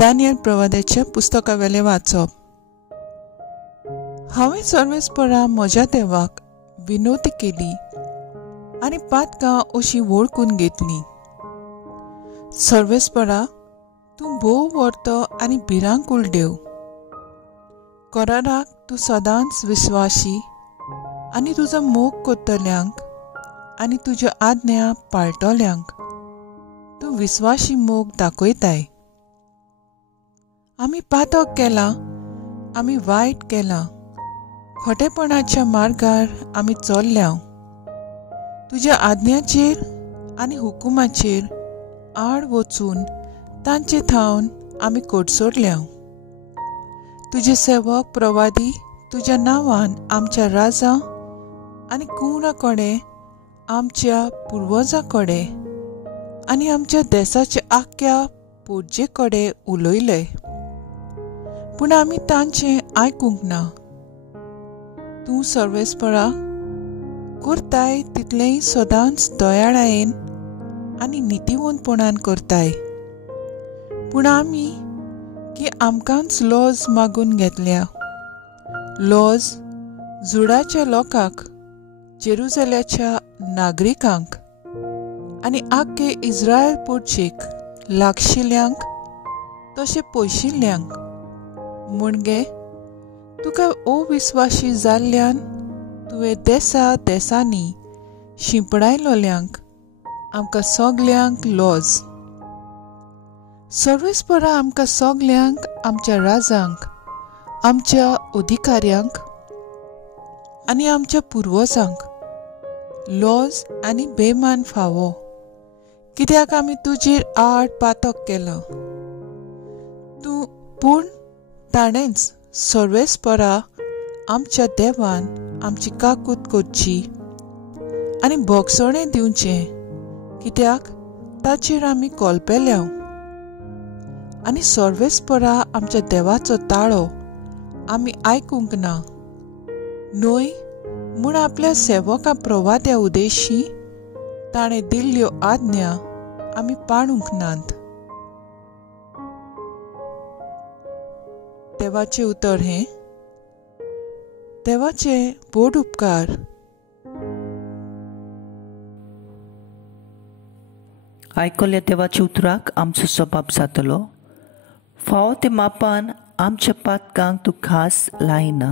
Daniel प्रवाद्याच्या पुस्तकावेले वाचप। हांवें सर्वेस्परा म्हज्या देवाक विनवती केली आनी पातकां अशी वळखून घेतली। सर्वेस्परा, तूं भोव व्हरतो आनी भिरांकूळ देव। कराराक तूं सदांच विस्वासी आनी तुजो मोग करतल्यांक आनी तुज्यो आज्ञा पाळटल्यांक तूं विस्वासी मोग दाखयताय। आमी पातक केलां, आमी वायट केलां, खोटेपणाच्या मार्गार आमी चल्ल्या। तुज्या आज्ञाचेर आनी हुकुमाचेर आड वचून तांचे थावन आमी कोडसोडल्या। तुजे सेवक प्रवादी तुज्या नांवान आमच्या राजा आनी कुंवरा कडेन, आमच्या पुर्वजां कडेन आनी आमच्या देशाच्या आख्या पोरजे कडेन उलयले, पूण आमी तांचें आयकूंक ना। तूं सर्वेस्परा करताय तितलेंय सदांच दयाळायेन आनी नितीवंतपणान करताय, पूण आमी की आमकांच लॉज मागून घेतल्या। लॉज जुडाच्या लोकांक, जेरुसलेमाच्या नागरिकांक आनी आख्खे इस्रायल पोरचेक लागशिल्ल्यांक तशें पयशिल्ल्यांक। म्हणगे तुका अविस्वासी जाल्ल्यान तुवें देसांनी शिंपडायलोल्यांक आमकां सगल्यांक लॉज। सर्वेस्परा आमकां सगल्यांक, आमच्या राजांक, आमच्या अधिकाऱ्यांक आनी आमच्या पुर्वजांक लॉज आनी बेमान फावो, कित्याक आमी तुजेर आड पातक केलां। पूण ताणेंच सर्वेस्परा आमच्या देवान आमची काकूट करची आनी भोगसणें दिवचें, कित्याक ताचेर आमी कोलपेल्या। आनी सर्वेस्परा आमच्या देवाचो ताळो आमी आयकूंक ना, न्हय म्हूण आपल्या सेवका प्रवाद्या उद्देशी ताणें दिल्ल्यो आज्ञा आमी पाळूंक नात। देवाचें उतर हें, देवाचे व्हड उपकार। आयकल्ल्या देवाच्या उतराक आमचो सबाब जातलो। फावो ते मापान आमच्या पातकांक तूं खास लायना।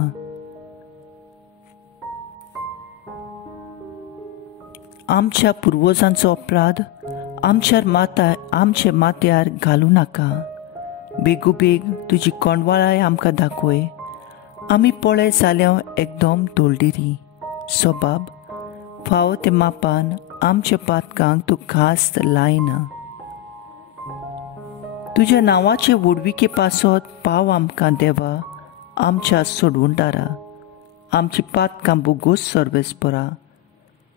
आमच्या पुर्वजांचो अपराध आमचे माथ्यार घालूं नाका। बेगोबेग तुजी कोणवाळाय आमकां दाखय। आमी पळय जाल्या एकदम धोलडिरी। सबाब, फावो ते मापान आमच्या पातकांक तूं खास लायना। तुज्या नांवाचे व्हडविके पासत पाव आमकां देवा, आमच्या सोडवणदारा। आमची पातकां बोगोस सर्वेस्परा,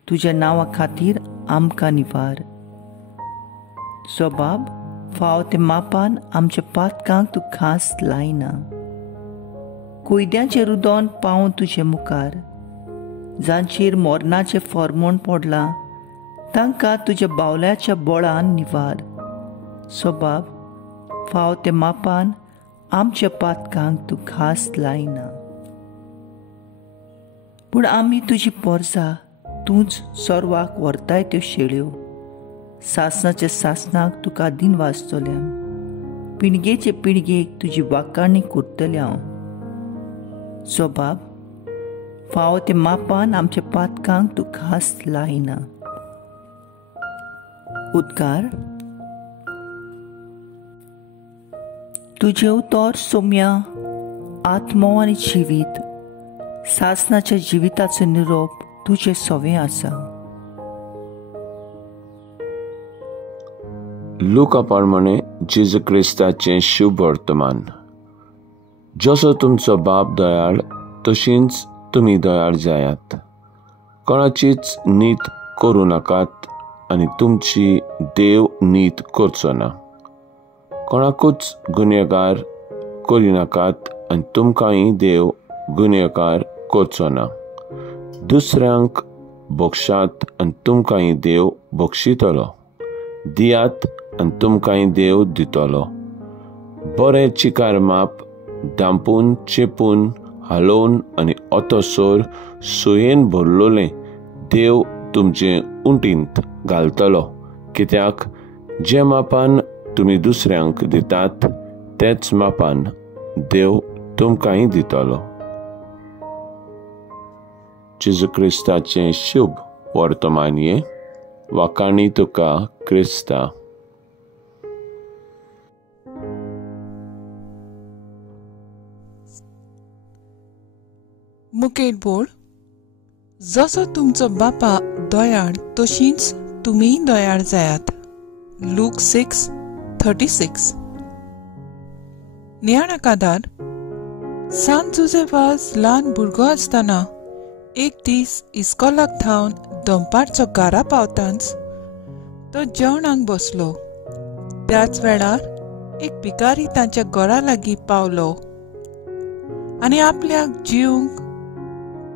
तुज्या नांवा खातीर आमकां निवार। सबाब, फावो ते मापान आमच्या पातकांक तूं खास लायना। कोयद्याचें रुदोन पावूं तुजे मुखार, जांचेर मोरणाचें फर्मोण पडलां, तांकां तुज्या बावल्याच्या बळान निवार। सबाब, फावो ते मापान आमच्या पातकांक तूं खास लायना। पूण आमी तुजी पोरसां, तूंच सर्वाक व्हरताय त्यो शेळयो। सासणाच्या सासणाक तुका दिन वाचतल्या, पिणगेचे पिणगेक तुजी वाखाणणी करतलें हांव। सबाब, फावो ते मापान आमच्या पातकांक तूं खास लायना। उद्गार, तुजें उतर सोम्या, आत्मो आनी जिवीत। सासणाच्या जिविताचो निरोप तुजें सवें आसा। लुका प्रमाणे जेजू क्रिस्ताचें शुभ वर्तमान। जसो तुमचो बाप दयाळ, तशींच तुमी दयाळ जायात। कोणाचीच नीत करूं नाकात आनी तुमची देव नीत करचो ना। कोणाकूच गुन्हेगार करिनाकात आनी तुमकांय देव गुन्हेगार करचो ना। दुसऱ्यांक बक्षात आनी तुमकांय देव बक्षितलो। दियात आनी तुमकांय देव दितलो। बरें चिकार माप दांपून चेपून हालोवन आनी ओतोसोर सोयेन भरलोलें देव तुमचे उंटींत घालतलो, कित्याक जे मापान तुमी दुसऱ्यांक दितात तेच मापान देव तुमकांय दितलो. जेजू क्रिस्ताचें शुभ वर्तमानये. वाकाणी तुका क्रिस्ता. मुखेल बोड. जसो तुमचो बापा दयाळ तशींच तुमी दयाळ जायात. लूक 6:36. नियाळाक आदार. सांत जोसेफास ल्हान भुरगो आसतना एक दीस इस्कॉलाक धांवन दनपारचो घरा पावतांच तो जेवणाक बसलो. त्याच वेळार एक भिकारी तांच्या घरा लागीं पावलो आनी आपल्याक जेवंक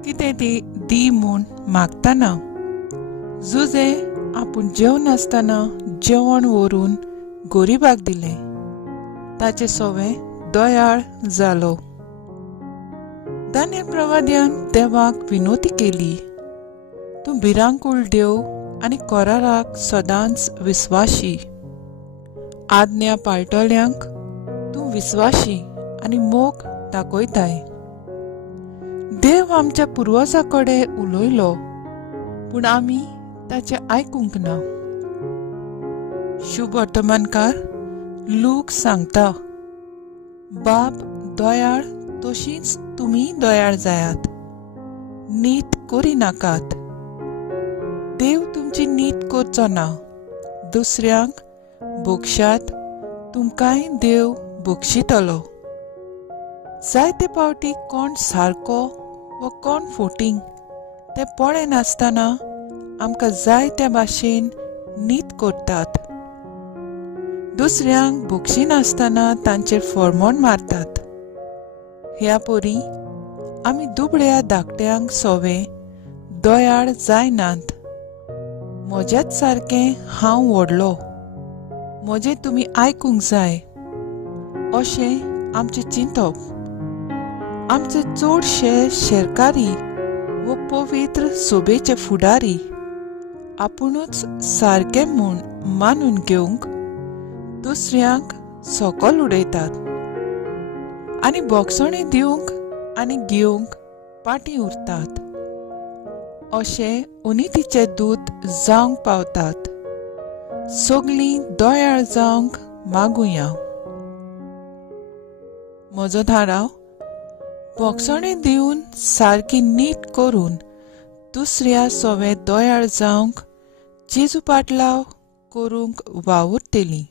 कितें दी म्हूण मागतना जुजे आपूण जेवनासतना जेवण व्हरून गोरिबाक दिलें. ताचे सवें दयाळ जालो. दानियल प्रवाद्यान देवाक विनोती केली, तूं भिरांकूळ देव आनी कोराराक सदांच विस्वाशी. आज्ञा पाळटल्यांक तूं विस्वाशी आनी मोग दाखयताय. देव आमच्या पुर्वजां कडेन उलयलो पूण आमी ताचें आयकूंक ना. शुभ वर्तमानकार लूक सांगता, बाप दयाळ तशींच तुमी दयाळ जायात. नीत करिनाकात. देव तुमची नीत करचो ना. दुसऱ्यांक बक्षात तुमकांय देव बक्षितलो. जायते फावटी कोण सारको वा कोण फोटींग ते पळय नासतना आमकां जाय त्या भाशेन नीत करतात. दुसऱ्यांक बक्षिनासतना तांचेर फर्मोण मारतात. ह्या परी आमी दुबळ्या धाकट्यांक सवें दयाळ जायनात. म्हजेच सारकें हांव व्हडलो, म्हजें तुमी आयकूंक जाय अशें आमचें चिंतप. आमचे चडशे शेरकारी व पवित्र सोबेचे फुडारी आपुणूच सारकें म्हूण मानून घेवंक दुसऱ्यांक सकल उडयतात आनी बोगसणी दिवंक आनी घेवंक पाटी उरतात. अशें उनितीचे दूत जावंक पावतात. सगलीं दयाळ जावंक मागुया. म्हजो धाराव. बोगसणी दिवन सारकी नीट करून दुसऱ्या सवें दयाळ जावंक जेजू पाटलाव करूंक वावुरतेली.